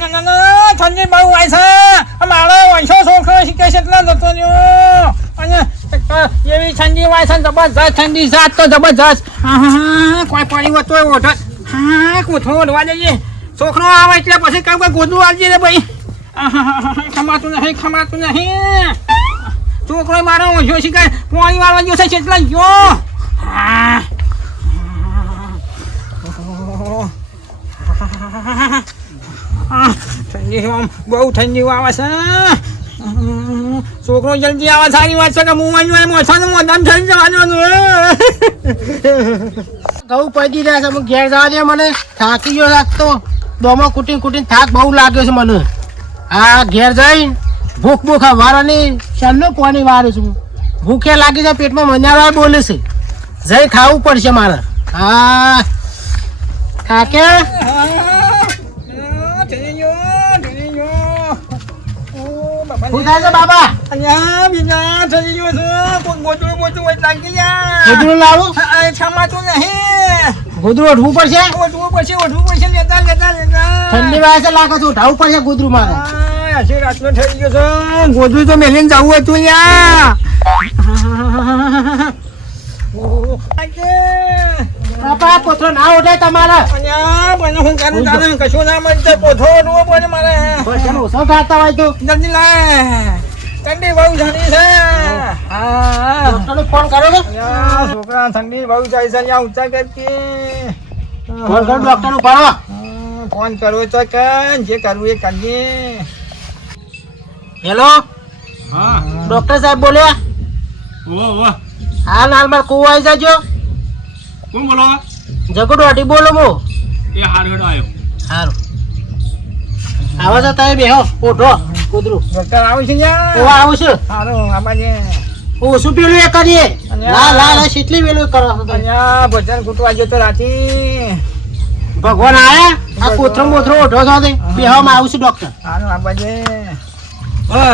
ઠંડી બહુ હોય છે મારો વંશો છોકરો શીખે છે એટલે જતો રહ્યો અને એવી ઠંડી હોય છે જબરજસ્ત ઠંડી છે તો જબરજસ્ત કોઈ પાણી હોતો હોય હા કોથળો ઓઢવા જઈએ છોકરો આવે એટલે પછી કહું કે ગોદડું આવજે રે ભાઈ ખમાતું નહીં ખમાતું નહીં છોકરો મારો વંશો શીખે પાણી વાળવા ગયો છે એટલે જો હા. આમ બહુ ઠંડી આવે છે. છોકરો જલ્દી આવે સારી વાત છે કે હું અહીંયા મોસાનું મોઢામાં થઈ જવાનું ઘઉં પડી રહ્યા છે હું ઘેર જવા દે મને. થાકી ગયો રાખતો દોમો કૂટીને કૂટીને થાક બહુ લાગ્યો છે મને. આ ઘેર જઈને ભૂખ ભૂખ વારાની શાનનો પાણી વારું છું? ભૂખે લાગી જાય પેટમાં મજારો બોલે છે. જઈ ખાવું પડશે મારે. હા. કાકે શું થાય છે બાબા? અહીંયા બીજા થઈ ગયો છે. કોઈ ગોચું ગોચું હોય લાગી જા ગોદડું લાવું. છમાતું નહીં. ગોદડું ઓઢવું પડશે? ઓઢવું પડશે ઓઢવું પડશે. લેતા લેતા લેતા. ઠંડી છે લાગે છે ઉઠાવવું પડશે ગોદડું મારે. આ, હજી રાતનો થઈ ગયો છે. ગોદડું તો મેલીને જવું હતું યા આજે. બાપા પોતરો ના ઉઠે તમારે. અહીંયા મને હું કરું તારે? કશું ના મળશે પોથો ઓઢવો પડે મારે. ઓછો ખાતા હોય તો. જલ્દી લાય ઠંડી બહુ ઠંડી છે. હા. ડોક્ટરને ફોન કરો ને. છોકરા ઠંડી બહુ જાય છે અહીંયા ઊંચા કરતી ફોન કરો ડોક્ટર ફોન. કરવો તો કર જે કરવું એ કરીએ હેલો? હા. ડોક્ટર સાહેબ બોલ્યા? ઓ ઓ હાલ હાલ મારે કુવા આવી જાજો. કોણ બોલો? જગડો અઢી બોલો મો એ હાર હેડો આવ્યો. સારું આવો તો તમે બેહો ઓઢો કૂતરું ડોક્ટર આવું છે ઓવા આવું છું. સારું આબાજે ઓછું પેલું એ કરીએ? અને લા લા લા કેટલી વેલું કરો છો અહીંયા ભજન કૂટવા જતો રાતી. ભગવાન આયા? આ કોથરો મોથરો ઓઢો છો તે? બેહવામાં આવું છું ડોક્ટર. સારું આબાજે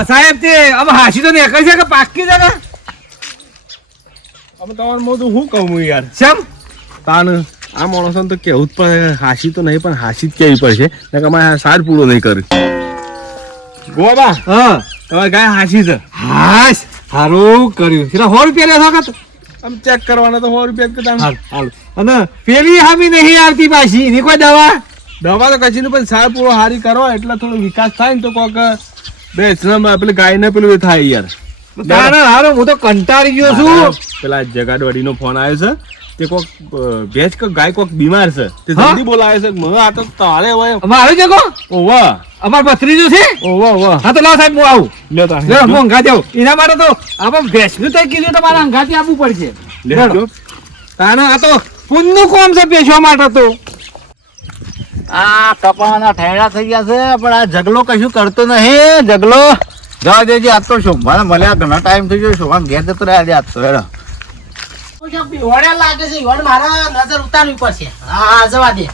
સાહેબ તે હવે હાસી તો નીકળી છે કે પાકી છે ને? હવે તમારું મોઢું શું કહું હું યાર? શેમ? તાન આ માણસોને તો કેવું જ પડે હાસી તો નહીં પણ હાસી જ કેવી પડશે. ને કે અમારે સાર પૂરો નહીં કરે. ગોબા હા. તમારે ગાય હાસી છે? હાસ? સારું કર્યું. કેટલા સો રૂપિયા લેશો કે આમ ચેક કરવાના તો સો રૂપિયા કદાચ હાલ હાલ અને પેલી હામી નહીં આવતી પાછી. એની કોઈ દવા? દવા તો કશી નહીં પણ સાર પૂરો હારી કરો એટલે થોડો વિકાસ થાય ને તો કોક બેસનામાં પેલી ગાયને પેલું થાય યાર. તારે હારો હું તો કંટાળી ગયો છું. પેલા જગાડવાડીનો ફોન આવ્યો છે. તે કોક ભેજ ભેંસ કે ગાય કોક બીમાર છે. તે જલ્દી બોલાવે છે. મને આ તો તારે હોય અમાર આવી જગો ઓવા. અમાર ભત્રીજો છે? ઓવા ઓવા. હા તો લાવ સાહેબ હું આવું. લે લે હું અંગા જાવ એના માટે તો આપણે ભેંસનું તો કીધું તો મારે અંગાતી આપવું પડશે. લે. તાને આ તો પુણ્યનું કોમ છે બેસવા માટે તો. આ કપાના ઠેડા થઈ ગયા છે પણ આ જગલો કશું કરતો નહીં જગલો જવા દેજે આજ તો શોભાને મળ્યા ઘણા ટાઈમ થઈ ગયો શોભાન ઘેર જતો રહ્યા આજે આજ તો હેડો. વડે લાગે છે વડ મારા નજર ઉતારવી પડશે. હા હા જવા દે.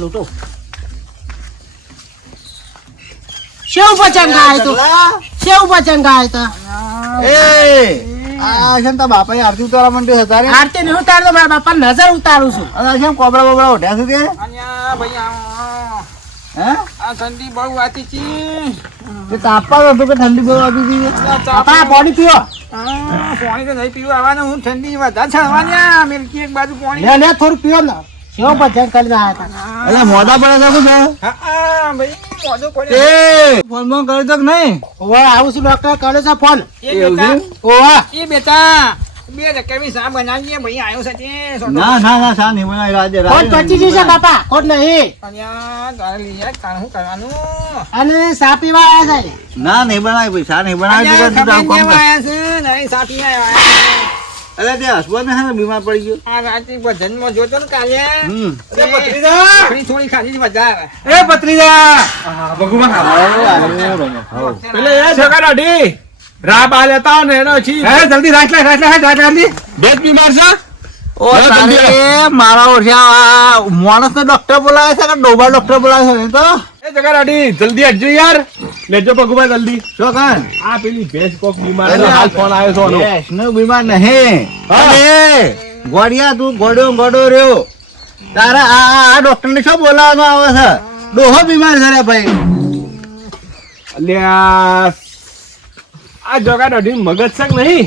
લૂંટો. શેવ તો? શેવ તો? એ આ છે ને તારા બાપાએ આરતી ઉતારવા માંડ્યો છે તારે? આરતી નહીં ઉતારતો મારા બાપા નજર ઉતારું છું. અને આ છે કોબરા બોબરા ઉઠ્યા છે તે? અહીંયા ભાઈ આ ઠંડી બહુ વાતી છે તે તાપવા હતો કે ઠંડી બહુ આપી દીધી પાણી પીવો હા, પાણી તો નહીં પીવું. આવવાનું હું ઠંડી વધારે છાડવાની આ મિલકી એક બાજુ પાણી. લે લે થોડું પીઓ ને. કેવો પચંગ કરી હતા. અરે મોઢા પડે છે ભાઈ મોઢું પડે એ! ફોનમાં કરી દો નહીં? ઓવા આવું છું ડોક્ટર કરે છે ફોન? એ બેટા. ઓવા. એ બેટા. બે રકમી શા બનાવીએ ભાઈ આવ્યો છે તે ના ના ના શા નહીં બનાવી રાજે કોણ પચી જશે બાપા કોણ નહીં. અહીંયા તારે લઈ યાર તારે શું કરવાનું? અને સા પીવા આવ્યા છે? ના નહીં બનાવી ભાઈ શા નહીં બનાવી અહીંયા દીધા તું તો આમ નહીં કામ કર. આવ્યા છે નહીં સાથી આવ્યા અરે તે હસબન્ડ હે ને બીમાર પડી ગયો. આ રાતે ભજનમાં જોતો ને કાલે. હમ. તે થોડી થોડી ખાધી જ વધારે એ ભત્રીજા! ભગવાન એ રાબ આ લેતા ને એનો છી હે જલ્દી રાખ લે રાખ લે રાખ જલ્દી ભેંસ બીમાર છે? ઓ તારે મારા ઓળખ્યા માણસ ને ડોક્ટર બોલાવે છે કે ડોબા ડોક્ટર બોલાવે છે? તો. એ જગારાડી જલ્દી હટજો યાર. લેજો પગુભાઈ જલ્દી. શું કાન? આ પેલી ભેંસ કોક બીમાર છે હાલ ફોન આવ્યો છે બીમાર નહીં. હા. અરે ગોડિયા તું ગોડ્યો ગોડો રહ્યો. તારા આ આ- આ ડોક્ટર ને શું બોલાવવામાં આવે છે? ડોહો બીમાર છે રે ભાઈ. અલ્યા આ જગારાડી મગજ છે કે નહીં?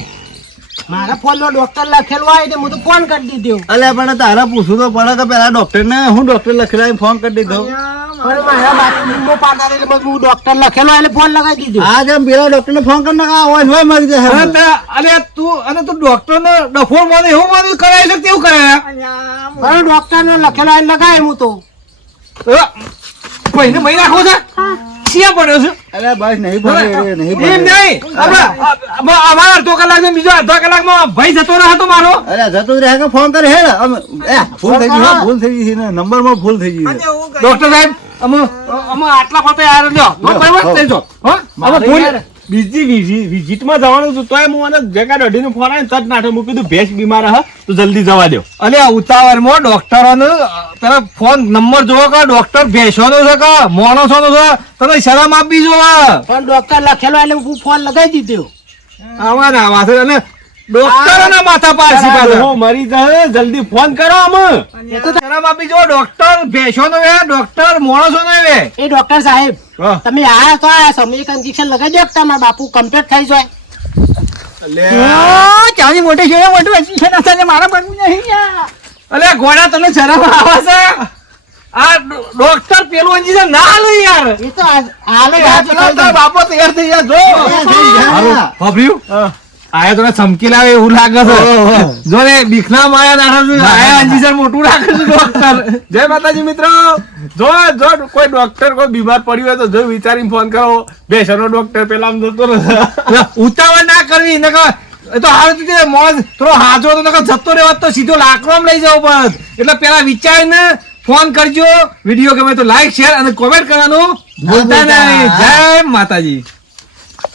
મારા ફોન નો ડોક્ટર લખેલો હોય તો હું તો ફોન કરી દીધો. અલે પણ તારા પૂછવું તો પડે તો પેલા ડોક્ટર ને હું ડોક્ટર લખેલા ફોન કરી દીધો. પણ મારા બાથરૂમમાં પાડ્યા એટલે પછી હું ડોક્ટર લખેલો એટલે ફોન લગાવી દીધો. આ જેમ પેલા ડોક્ટર ને ફોન કરીને આ હોય હોય મરી જશે અરે તું અને તું ડોક્ટર નો ડફોર માને એવું માને કરાવી શકે તેવું કરાય? પણ ડોક્ટર ને લખેલો એટલે લગાય હું તો. ભાઈને મહી નાખો છે? શિયા પડ્યો છે. અરે બસ નહીં ભરે રે, નહીં એમ નહીં. આપણે અમા- અમારા અડધો કલાક ને બીજો અડધો કલાકમાં ભાઈ જતો રહે તો મારો. અરે જતો રહે કે ફોન કરે હેડ અમે એ ભૂલ થઈ ગઈ હો, ભૂલ થઈ ગઈ છે ને નંબરમાં ભૂલ થઈ ગઈ છે. ડોક્ટર સાહેબ અમે અમે આટલા ફોટો યાર લ્યો હો, બરાબર થઈ જો હો? અમે ભૂલ બીજી વિઝિટમાં જવાનું હતું તોય હું મને નો ફોન આવ્યો ને નાઠો. મૂકી દઉં ભેંસ બીમાર હ તો જલ્દી જવા દો અને આ ઉતાવળમાં ડોક્ટરોનો પેલા ફોન નંબર જોવો કે ડોક્ટર ભેંસોનો છે કે માણસોનો છે? તને શરમ આપી જોવા પણ ડોક્ટર લખેલો એટલે હું ફોન લગાવી દીધો. આવા ના આવા છે અને ડોક્ટરોના માથા પારસી પાછા. હું મરી જાય જલ્દી ફોન કરો આમ. તો શરમ આપી જો ડોક્ટર ભેંસોનો હે ડોક્ટર માણસોનો હે એ ડોક્ટર સાહેબ. તમે આ તો આ સમય ઇન્જેક્શન લગાવી દો કે તમારા બાપુ કમ્પ્લીટ થઈ જાય. ચાલી મોટી છે મોટું વેચી છે ના ચાલે મારા બનવું નહીં યાર. અલે ઘોડા તને શરમ આવે છે? આ ડોક્ટર પેલું ઇન્જેક્શન ના લે યાર. એ તો હાલે. બાપો તૈયાર થઈ ગયા જો. આયા તને ચમકી લાવે એવું લાગે છે? જો ને બીખના માયા નાખે છું. આયા ઇન્જેક્શન મોટું રાખે છે ડોક્ટર જય માતાજી મિત્રો. જો જો કોઈ ડોક્ટર કોઈ બીમાર પડ્યું હોય તો જો વિચારીને ફોન કરો. ભેંસનો ડોક્ટર પેલા જતો ઉતાવળ ના કરવી નકર એ તો હાલ તું મોજ. થોડો હાજો તો નકર જતો રહેવા તો સીધો લાકડો લઈ જવો બસ. એટલે પેલા વિચારીને ફોન કરજો. વીડિયો ગમે તો લાઈક શેર અને કોમેન્ટ કરવાનું ભૂલતા નહીં. જય માતાજી.